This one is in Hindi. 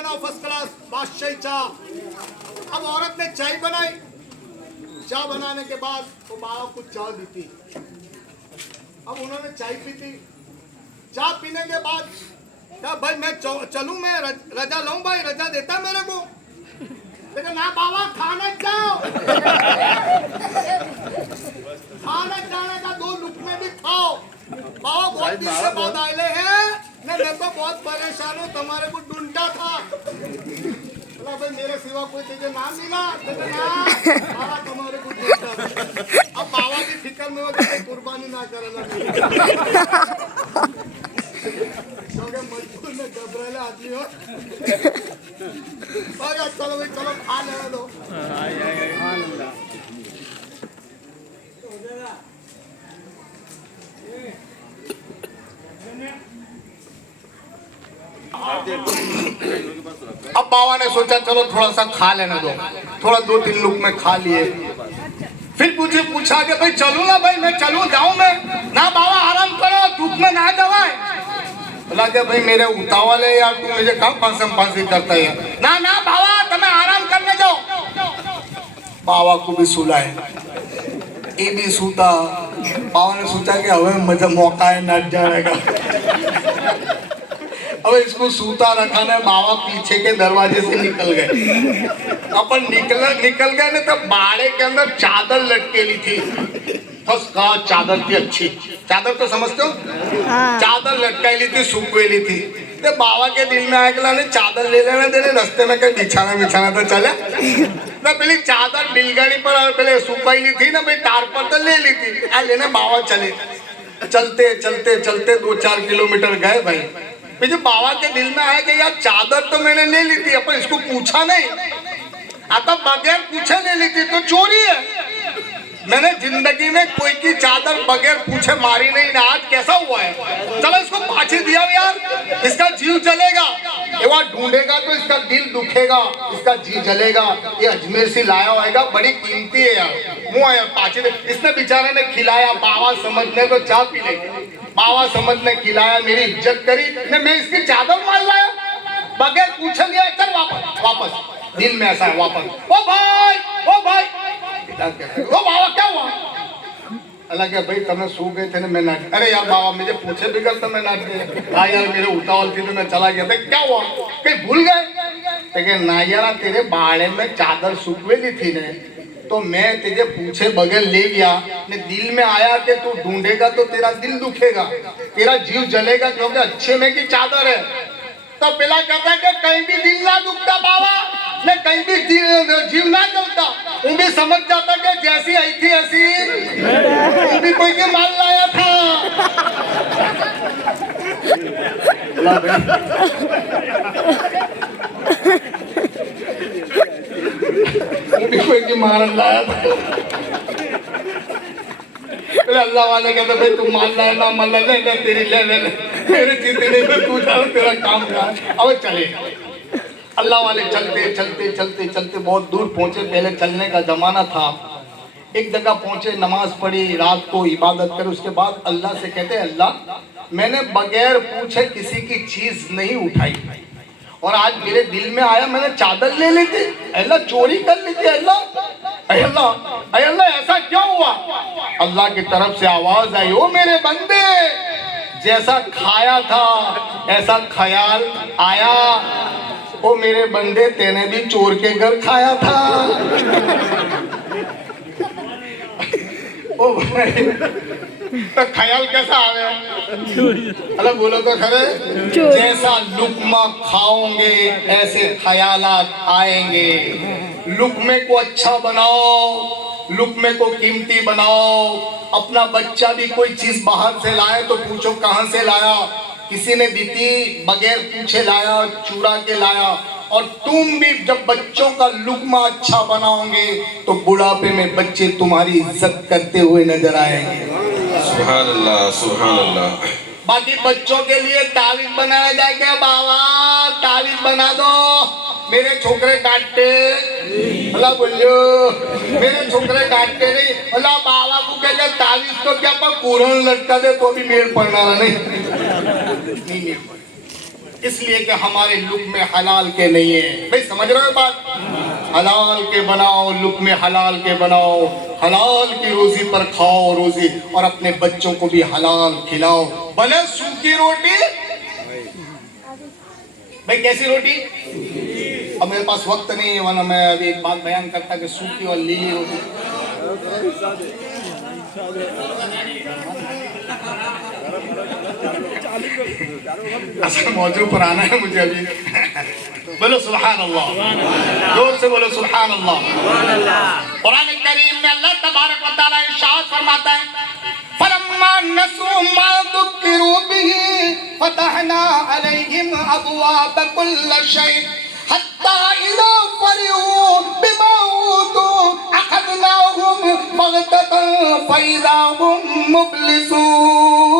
बनाओ फर्स्ट क्लास बादशाही चाय। अब औरत ने चाय बनाई, चाय बनाने के बाद वो बाबा को चाय दी थी। अब उन्होंने चाय पी थी। चाय पीने के बाद क्या भाई मैं चलूं, मैं रजा लूं, भाई रजा देता मेरे को। लेकिन ना बाबा खाना जाओ, खाना जाने का 2 लुकमे भी खाओ। बाबा बहुत दिन से बाद आए हैं, मैं तो बहुत परेशान हूँ, तुम्हारे को ढूंढता था। बोला भाई मेरे सिवा कोई तुझे नाम मिला, बाबा तुम्हारे को ढूंढता था। अब बाबा की फिक्र में वो कुर्बानी ना करे लगे। मजबूर में घबराए आदमी हो। चलो भाई चलो खा लेने दो। अब बाबा ने सोचा चलो थोड़ा सा खा लेने दो, थोड़ा 2-3 लुक में खा लिए। फिर पूछा कि भाई चलूं ना, भाई मैं चलूं जाऊं मैं ना। बाबा आराम करो, धूप में ना दवाए। बोला कि भाई मेरे उतावल है यार, तू मुझे कहाँ फांसी करता है। ना ना बाबा तुम्हें आराम करने जाओ। बाबा को भी सुलाए, ये भी सूता। बाबा ने सोचा कि हमें मजा मौका है नट जाने का। अब इसको सूता रखा ना, बाबा पीछे के दरवाजे से निकल गए। अपन निकल गए ना, तब बाड़े के अंदर चादर लटकेली थी। फर्स्ट क्लास चादर थी, अच्छी चादर तो समझते हो। चादर लटकाई थी, सूखवेली थी। तो बाबा के दिल में आया कि चादर ले लेना देने, रास्ते में कहीं बिछाना तो चले ना। पहले चादर बिलगाड़ी पर पहले सूखाई थी ना भाई, तार पर तो ले ली थी। आ लेने बाबा चले, चलते 2-4 किलोमीटर गए भाई। मुझे बाबा के दिल में आया कि यार चादर तो मैंने ले ली थी, अपन इसको पूछा नहीं। आता बगैर पूछे ले ली थी तो चोरी है। मैंने जिंदगी में कोई की चादर बगैर पूछे मारी नहीं ना, आज कैसा हुआ है। चलो इसको पाछे दिया यार, इसका जीव जलेगा। ये बार ढूंढेगा तो इसका दिल दुखेगा, इसका जी जलेगा। ये अजमेर से लाया होगा, बड़ी कीमती है यार। मुँह यार पाछे दे। इसने बेचारे ने खिलाया, बाबा समझने को चाय पी ले। बाबा समझने खिलाया, मेरी इज्जत करी ने, मैं इसकी चादर मार लाया बगैर पूछे लिया। चल वापस दिल में ऐसा है वापस। ओ भाई ओ बाबा क्या हुआ। अल्लाह क्या भाई तुम्हें सो गए थे ना, मैं नाच। अरे यार बाबा मुझे पूछे बिगड़ तो मैं नाच गया। हाँ यार मेरे उतावल थी तो मैं चला गया था। क्या हुआ, कहीं भूल गए। लेकिन ना यार तेरे बाड़े में चादर सूखवेली थी ने, तो मैं तुझे पूछे बगैर ले गया ने। दिल में आया कि तू ढूंढेगा तो तेरा दिल दुखेगा, तेरा जीव जलेगा, क्योंकि अच्छे में की चादर है। तो पहला कहता है कि कहीं भी दिल ना दुखता बाबा ने, कहीं भी जीव ना जलता। वो भी समझ जाता कि जैसी आई थी ऐसी वो भी कोई के माल लाया था। वो भी कोई के माल लाया था। अल्लाह वाले कहते भाई तू मान लाया ना मान ला, नहीं तेरी ले मेरे जितने में तू जाओ, तेरा काम का। अब चले अल्लाह वाले चलते बहुत दूर पहुंचे। पहले चलने का जमाना था। एक जगह पहुंचे, नमाज पढ़ी, रात को इबादत करी। उसके बाद अल्लाह से कहते अल्लाह मैंने बगैर पूछे किसी की चीज नहीं उठाई, और आज मेरे दिल में आया मैंने चादर ले ली थी, अल्लाह चोरी कर ली थी। अल्लाह ऐसा क्यों हुआ। अल्लाह की तरफ से आवाज आई, ओ मेरे बंदे जैसा खाया था ऐसा ख्याल आया। ओ मेरे बंदे तेने भी चोर के घर खाया था। ओ भाई तो ख्याल कैसा आ गया। अरे बोलो तो खरे, जैसा लुकमा खाओगे ऐसे ख्यालात आएंगे। लुकमे को अच्छा बनाओ, लुकमे को कीमती बनाओ। अपना बच्चा भी कोई चीज बाहर से लाए तो पूछो कहां से लाया। किसी ने दी थी बगैर पूछे लाया, चुरा के लाया। और तुम भी जब बच्चों का लुकमा अच्छा बनाओगे तो बुढ़ापे में बच्चे तुम्हारी इज्जत करते हुए नजर आएंगे। सुभान अल्लाह, सुभान अल्लाह। बाकी बच्चों के लिए तावीज बनाया जाए क्या बाबा, तावीज बना दो। मेरे छोकरे काटते अल्लाह बोलियो, मेरे छोकरे काटते नहीं। अल्लाह बाबा को कहते तावीज तो क्या पर कुरान लटका दे तो भी मेल पड़ना नहीं। इसलिए कि हमारे लुक में हलाल के नहीं है। भाई समझ रहे हो बात? हलाल के बनाओ, लुक में हलाल के बनाओ, हलाल की रोजी पर खाओ रोजी, और अपने बच्चों को भी हलाल खिलाओ। भले सूखी रोटी, भाई कैसी रोटी? अब मेरे पास वक्त नहीं है, वरना मैं अभी एक बात बयान करता कि सूखी और लीली रोटी। असल मौजू पर आना है मुझे अभी। बोलो सुभान अल्लाह, जोर से बोलो सुभान अल्लाह। कुरान करीम में अल्लाह तबारक व तआला इरशाद फरमाता है, फलम्मा नसू मा ज़ुकिरू बिही फतहना अलैहिम अबवाब कुल्ल शै हत्ता इज़ा फरिहू बिमा ऊतू अखज़नाहुम बग़ततन फ़इज़ा हुम मुब्लिसून।